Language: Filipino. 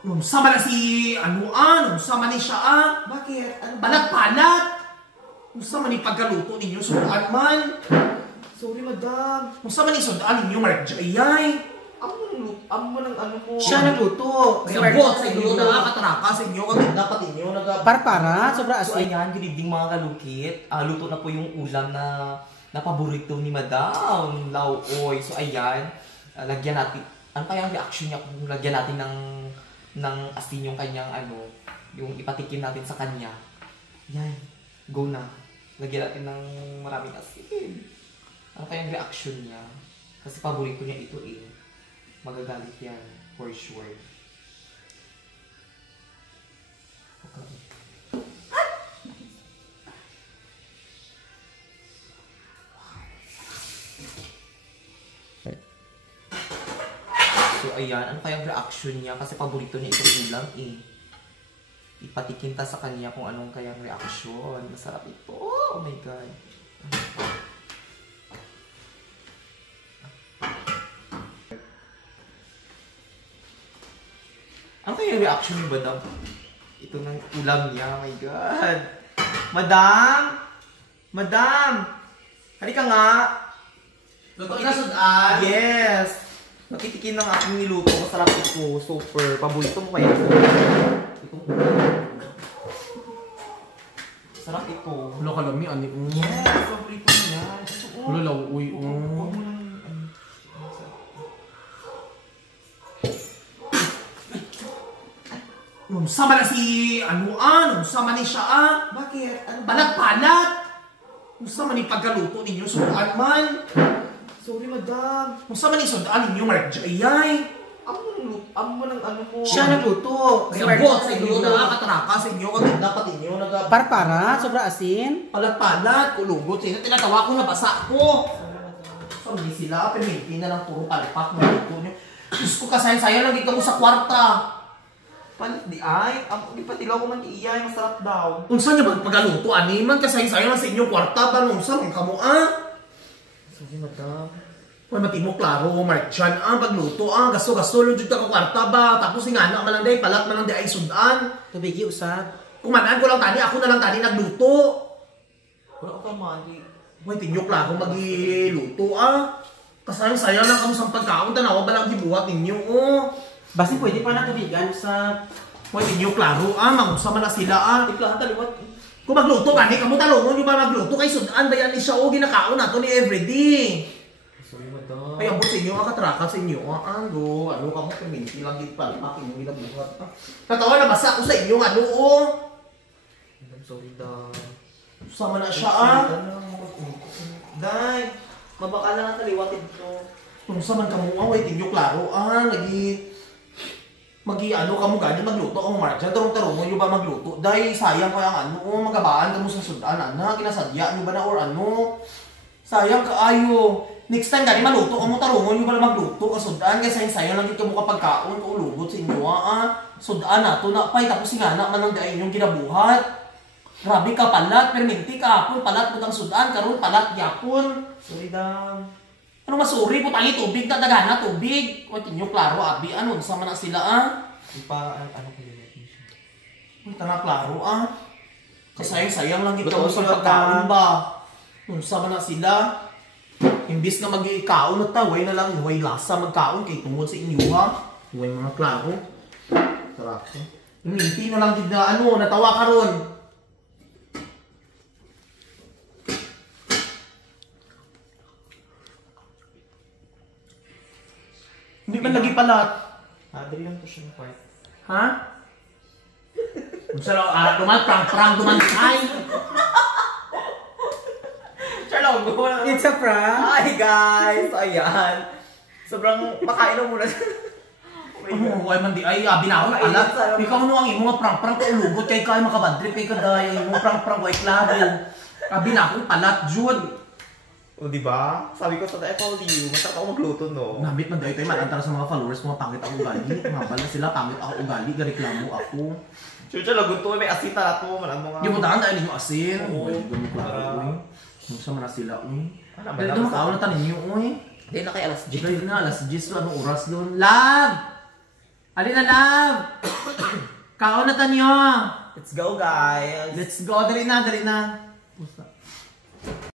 Nung sama na si nung sama ni siya Bakit? Ano ba? Palat-palat! Nung sama ni pagkaluto ninyo, sundaan man. Sorry, madam. Nung sama ni sundaan ninyo, Marjayay. Amo ng ano mo. Siya nagluto. Kaya buhat sa inyo, nakakataraka sa inyo, kasi dapat inyo, Para, sobra So asin. ayan, good evening mga kalukit. Luto na po yung ulam na paborito ni Madam Lauoy. So ayan, lagyan natin, ano kaya ang reaction niya kung lagyan natin ng asin yung kanyang yung ipatikim natin sa kanya. Yan, go na. Lagyan natin ng maraming asin. Ano kaya ang reaction niya? Kasi paborito niya ito eh. Magagalit yan, for sure. Okay. So ayan, ano kayang reaction niya? Kasi paborito niya itong ulam eh. Ipatikim ta sa kanya kung anong kayang reaction. Masarap ito. Oh my God. Ano kayang reaction ni Madam? Ito ng ulam niya. Oh my God. Madam! Madam! Halika nga! Luto na sundaan. Yes! Nakitikin ng aking niluto. Masarap ito. Super. Paborito mo kaya ito. Sarap ito. Wala ka lami, ani. Yes! Paborito mo yan. Wala lang, uy. Nung sama na si nung sama ni siya Bakit? Ano ba? Palat-palat! Nung sama ni pagkaluto ninyo, sundaan man. Sorry, madam. Nung sama ni sundaan ninyo, Marjayay. Amo ng ano mo. Siya nagluto. Kaya buhat sa inyo, nakakataraka sa inyo, kasi dapat inyo, Para, sobra asin. palat-palat, kulugot sa inyo. Tinatawa ko, nabasa ko. Sabi sila, piminti na lang puro palpak na luto nyo. Diyos ko, kasayang-sayang lang dito ko sa kwarta. Palit di ay. Di pa tilaw ko man iiyay. Masarap daw. Unsa niya ba pagaluto, ani man kasayang-sayang lang sa inyong kwarta, ba nung sa kamo Sorry, madam. Uy, matimo klaro, Marchan, pagluto, gasto-gasto, lang dyan ka kwarta ba? Tapos ingana man lang day, palat man lang day ay sudan. Tubigi usab. Kumanan ko lang tani, ako na lang tani nagluto. Wala ka man. Uy, tinyo klaro magiluto, Kasayang-sayang lang kamo sa pagkaon, tanawa ba lang gibuhat ninyo, Basi pwede pa na tubigan sa... Uy, tinyo klaro, mangusama na sila, Tiplahan taliwat. Kung magluto gani, kamo talungon nyo ba magluto kay sudan, bayan ni siya, ginakaon nato ni everyday. Sorry, madam. Ay, abot sa inyo, katraka sa inyo, ano kamo, piminti lang dito pala, makin yung ginabuhat, Natawa na basa ko sa inyo, Madam, sorry daw. Sama na siya, Day, mabakala na taliwatin ko. Kung sa man kamo, ay, tinyo klaro, kamo gani magluto ang marcha, tarong-tarong mo ba magluto? Dahil sayang kaya magabaan kamo sa sudan, kinasadya nyo ba na or sayang kaayo. Next time gani maluto kamo tarungon nyo ba na magluto ka sudan, kasi sayang lang dito mo kapag kaon, kaulugot sa inyo, sudan na to na pay, tapos nga na man ang daay inyong ginabuhat. Grabe ka palat, perminti ka hapon, palat mo ng sudan, karon palat yapon. Sorry daw. Ano masuri po tayo tubig na dagana tubig. O tinyo klaro abi sama na sila Di pa ano ko yun. Punta na klaro Kasayang-sayang lang ito Betul, sa sila pagkaon ba. Sama na sila. Imbis na mag-ikaon na way na lang way lasa magkaon kay tungod sa inyo Way mga klaro. Sarap. Hindi na lang din na natawa ka ron. Hindi man lagi palat. Dali lang to siya ng part. Ha? Kung sa prang dumantay. Charlotte, It's a prank. Hi guys! Ayan. Sobrang makain na muna siya. Ay man di ay binako na alat. Ikaw ang imo nga prang kay ulugot kay kay makabadrip kay kaday imo prang way klaro. Binako palat jud. O diba? Sabi ko sa FLU, masarap ako magluto no. Nabit man daytoy manantara sa mga followers mga pangit ako ugali. Mga bala sila pangit ako ugali, gareklamo ako. Chucha lagot to, may asita na to, man mga. Yung mutahan dahil ninyo asin. Oo. Ganun klaro. Kung sa mana sila Ano ba? Dahil dumakaw na tanin niyo Hindi na kay alas 10. Dahil na alas 10 anong oras doon? Lag! Ali na love! Kaon na tanyo! Let's go, guys! Let's go! Dali na, dali na!